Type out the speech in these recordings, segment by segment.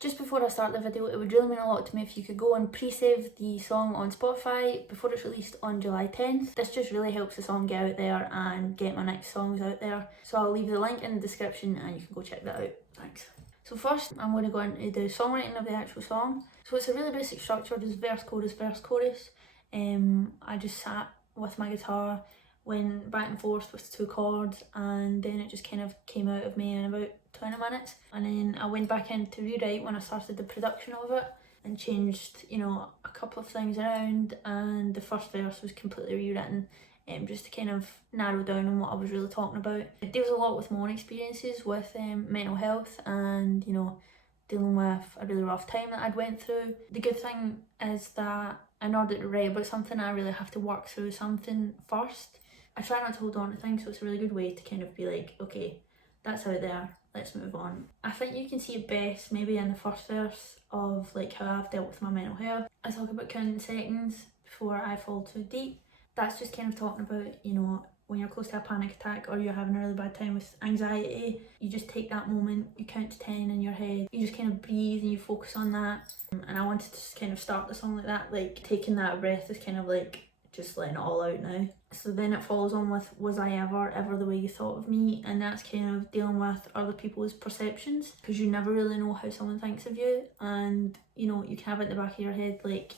Just before I start the video, it would really mean a lot to me if you could go and pre-save the song on Spotify before it's released on July 10th. This just really helps the song get out there and get my next songs out there. So I'll leave the link in the description and you can go check that out. Thanks. So first, I'm going to go into the songwriting of the actual song. So it's a really basic structure, just verse, chorus, verse, chorus. I just sat with my guitar, went back and forth with 2 chords, and then it just kind of came out of me in about 20 minutes. And then I went back in to rewrite when I started the production of it and changed, you know, a couple of things around, and the first verse was completely rewritten. Just to kind of narrow down on what I was really talking about. It deals a lot with my own experiences with mental health and, you know, dealing with a really rough time that I'd went through. The good thing is that in order to write about something, I really have to work through something first. I try not to hold on to things, so it's a really good way to kind of be like, okay, that's out there, let's move on. I think you can see it best maybe in the first verse of like how I've dealt with my mental health. I talk about counting seconds before I fall too deep. That's just kind of talking about, you know, when you're close to a panic attack or you're having a really bad time with anxiety, you just take that moment, you count to 10 in your head, you just kind of breathe and you focus on that. And I wanted to just kind of start the song like that, like taking that breath is kind of like just letting it all out now. So then it follows on with, was I ever the way you thought of me? And that's kind of dealing with other people's perceptions, because you never really know how someone thinks of you. And, you know, you can have it in the back of your head, like,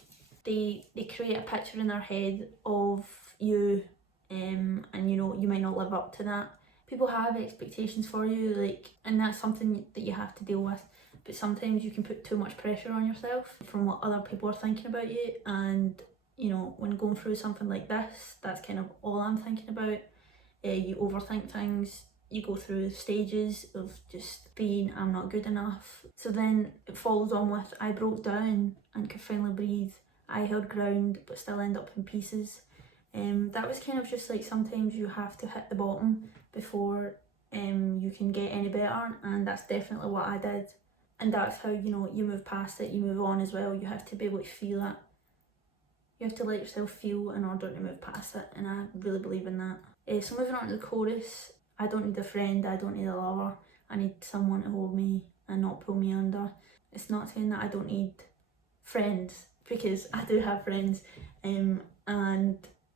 they create a picture in their head of you, and you know, you might not live up to that. People have expectations for you, like, and that's something that you have to deal with. But sometimes you can put too much pressure on yourself from what other people are thinking about you. And, you know, when going through something like this, that's kind of all I'm thinking about. You overthink things, you go through stages of just being, I'm not good enough. So then it follows on with, I broke down and could finally breathe. I held ground but still end up in pieces. That was kind of just like, sometimes you have to hit the bottom before you can get any better, and that's definitely what I did. And that's how, you know, you move past it, you move on as well. You have to be able to feel it. You have to let yourself feel in order to move past it, and I really believe in that. So moving on to the chorus, I don't need a friend, I don't need a lover, I need someone to hold me and not pull me under. It's not saying that I don't need friends, because I do have friends, and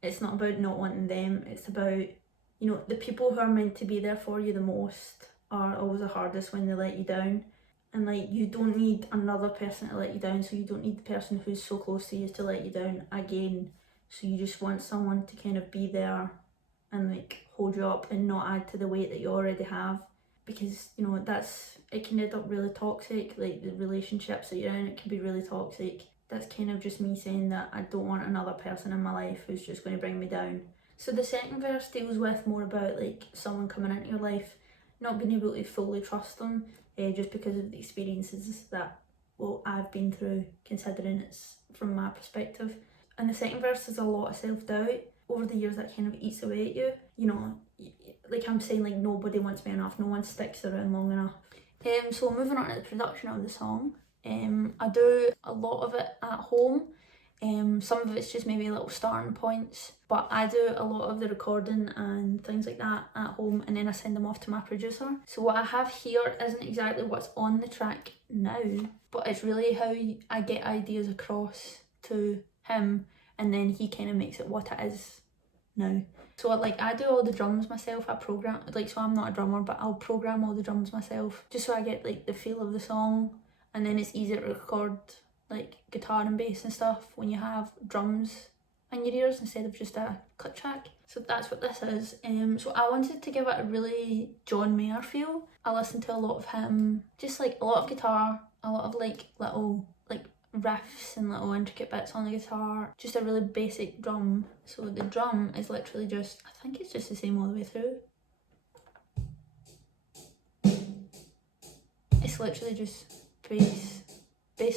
it's not about not wanting them, it's about, you know, the people who are meant to be there for you the most are always the hardest when they let you down. And like, you don't need another person to let you down, so you don't need the person who's so close to you to let you down again. So you just want someone to kind of be there and like hold you up and not add to the weight that you already have. Because, you know, it can end up really toxic, like the relationships that you're in, it can be really toxic. That's kind of just me saying that I don't want another person in my life who's just going to bring me down. So the second verse deals with more about like someone coming into your life, not being able to fully trust them, just because of the experiences that, well, I've been through, considering it's from my perspective. And the second verse is a lot of self-doubt. Over the years, that kind of eats away at you. You know, like I'm saying, like, nobody wants me enough, no one sticks around long enough. So moving on to the production of the song, I do a lot of it at home. Some of it's just maybe little starting points, but I do a lot of the recording and things like that at home, and then I send them off to my producer. So what I have here isn't exactly what's on the track now, but it's really how I get ideas across to him, and then he kind of makes it what it is now. So like, I do all the drums myself, I program, like, so I'm not a drummer, but I'll program all the drums myself, just so I get like the feel of the song. And then it's easier to record like guitar and bass and stuff when you have drums in your ears instead of just a click track. So that's what this is. So I wanted to give it a really John Mayer feel. I listened to a lot of him, just like a lot of guitar, a lot of like little like riffs and little intricate bits on the guitar, just a really basic drum. So the drum is literally just, I think it's just the same all the way through. It's literally just bass,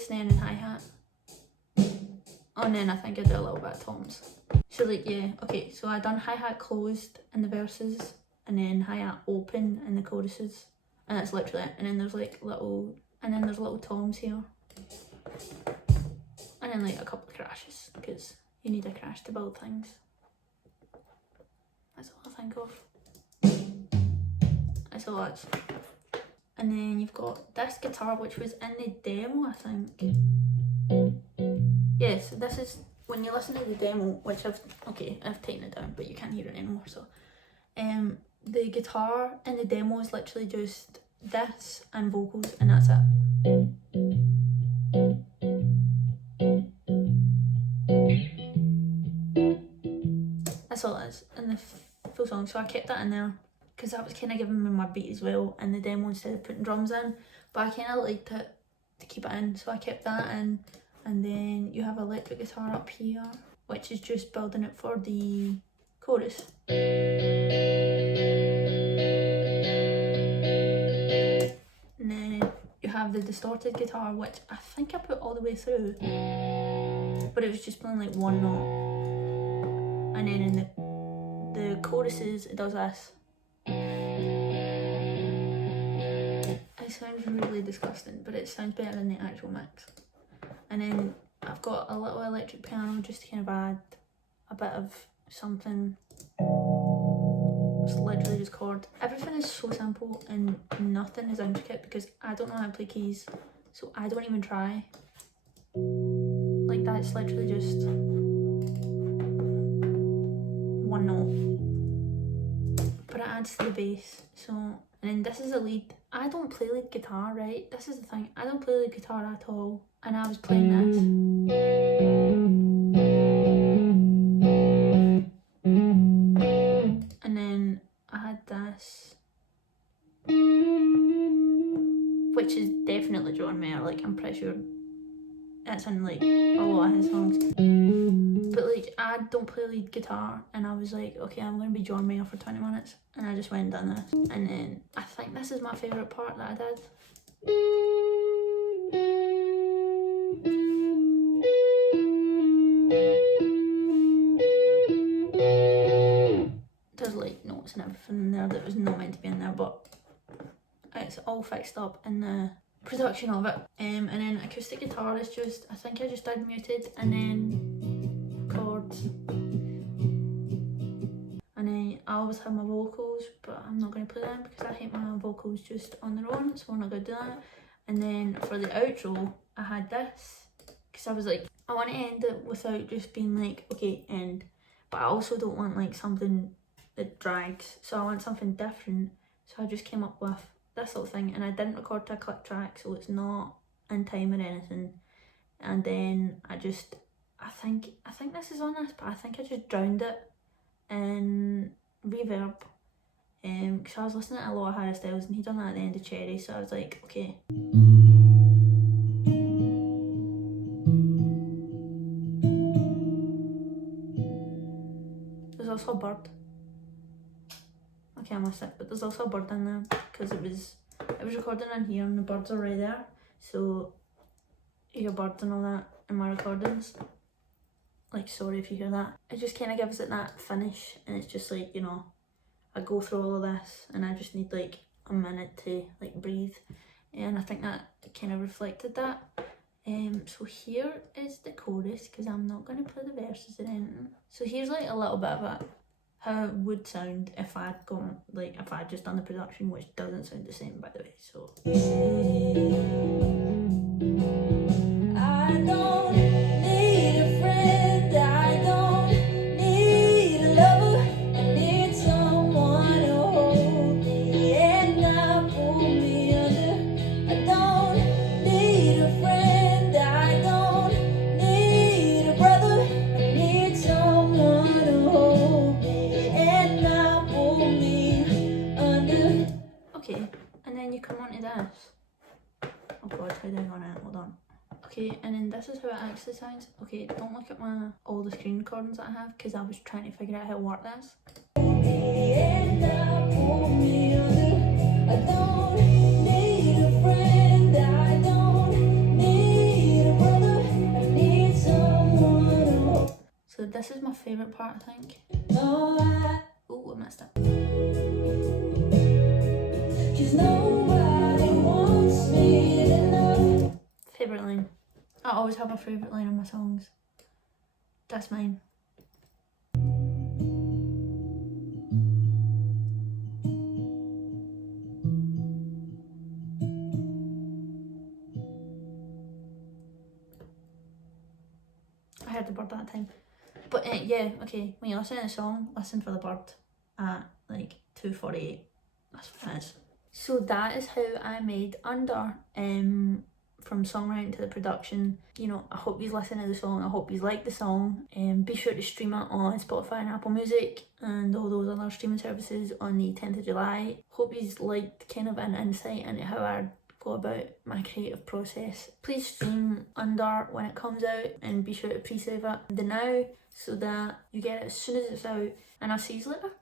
snare and hi-hat. Oh, and then I think I do a little bit of toms. So like, yeah, okay, so I done hi-hat closed in the verses, and then hi-hat open in the choruses, and that's literally it. And then there's like little, and then there's little toms here, and then like a couple of crashes, because you need a crash to build things. That's all I think of. That's all that's. And then you've got this guitar, which was in the demo, I think. Yes, this is, when you listen to the demo, which I've taken it down, but you can't hear it anymore, so. The guitar in the demo is literally just this and vocals, and that's it. That's all it is in the full song, so I kept that in there because that was kind of giving me my beat as well in the demo instead of putting drums in, but I kind of liked it to keep it in, so I kept that in. And then you have electric guitar up here, which is just building it for the chorus. And then you have the distorted guitar, which I think I put all the way through, but it was just playing like one note. And then in the choruses, it does this. It sounds really disgusting, but it sounds better in the actual mix. And then I've got a little electric piano just to kind of add a bit of something. It's literally just chord. Everything is so simple and nothing is intricate because I don't know how to play keys, so I don't even try. Like, that's literally just one note, but it adds to the bass. So, and then this is a lead. I don't play lead guitar, right? This is the thing, I don't play lead guitar at all, and I was playing this. And then I had this, which is definitely John Mayer, like I'm pretty sure it's in like a lot of his songs. But like, I don't play lead guitar, and I was like, okay, I'm gonna be John Mayer for 20 minutes, and I just went and done this. And then I think this is my favourite part that I did. There's like notes and everything in there that was not meant to be in there, but it's all fixed up in the production of it. And then acoustic guitar is just, I think I just did muted and then chords. And then I always have my vocals, but I'm not going to play them because I hate my vocals just on their own, so we're not going to do that. And then for the outro, I had this, because I was like, I want to end it without just being like, okay, end. But I also don't want like something that drags, so I want something different. So I just came up with this little thing, and I didn't record to a click track, so it's not in time or anything. And then I think this is on this, but I think I just drowned it in reverb. Because I was listening to a lot of Harry Styles, and he done that at the end of Cherry, so I was like, okay. There's also a bird. Okay, I missed it, but there's also a bird in there because it was recording in here and the birds are right there, so you hear birds and all that in my recordings. Like, sorry if you hear that. It just kind of gives it that finish, and it's just like, you know, I go through all of this and I just need like a minute to like breathe, and I think that kind of reflected that. So here is the chorus, because I'm not going to play the verses or anything. So here's like a little bit of it, how it would sound if I'd gone, like if I'd just done the production, which doesn't sound the same, by the way. So I don't need a friend, I don't need a lover, I need someone to hold me and not pull me under. I don't need a friend, I don't need a brother, I need someone to hold me and not pull me under. Okay, and then you come on to this. Oh god, how do I want it? Hold on. Okay, and then this is how it actually sounds. Okay, don't look at all the screen recordings that I have, because I was trying to figure out how to work this. I don't need a friend, I don't need a brother, I need someone to hold. So this is my favourite part, I think. Oh, I messed up. 'Cause nobody wants me enough. Favourite line. I always have a favourite line in my songs. That's mine. heard the bird that time. But yeah, okay, when you're listening to the song, listen for the bird at like 2:48. That's what it is. So that is how I made Under. From songwriting to the production. You know, I hope you listen to the song. I hope you like the song. Be sure to stream it on Spotify and Apple Music and all those other streaming services on the 10th of July. Hope you liked kind of an insight into how I go about my creative process. Please stream Under when it comes out and be sure to pre-save it the now so that you get it as soon as it's out, and I'll see you later.